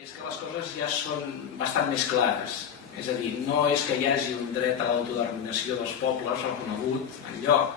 és que les coses ja són bastant més clares. És a dir, no és que hi hagi un dret a l'autodeterminació dels pobles reconegut enlloc,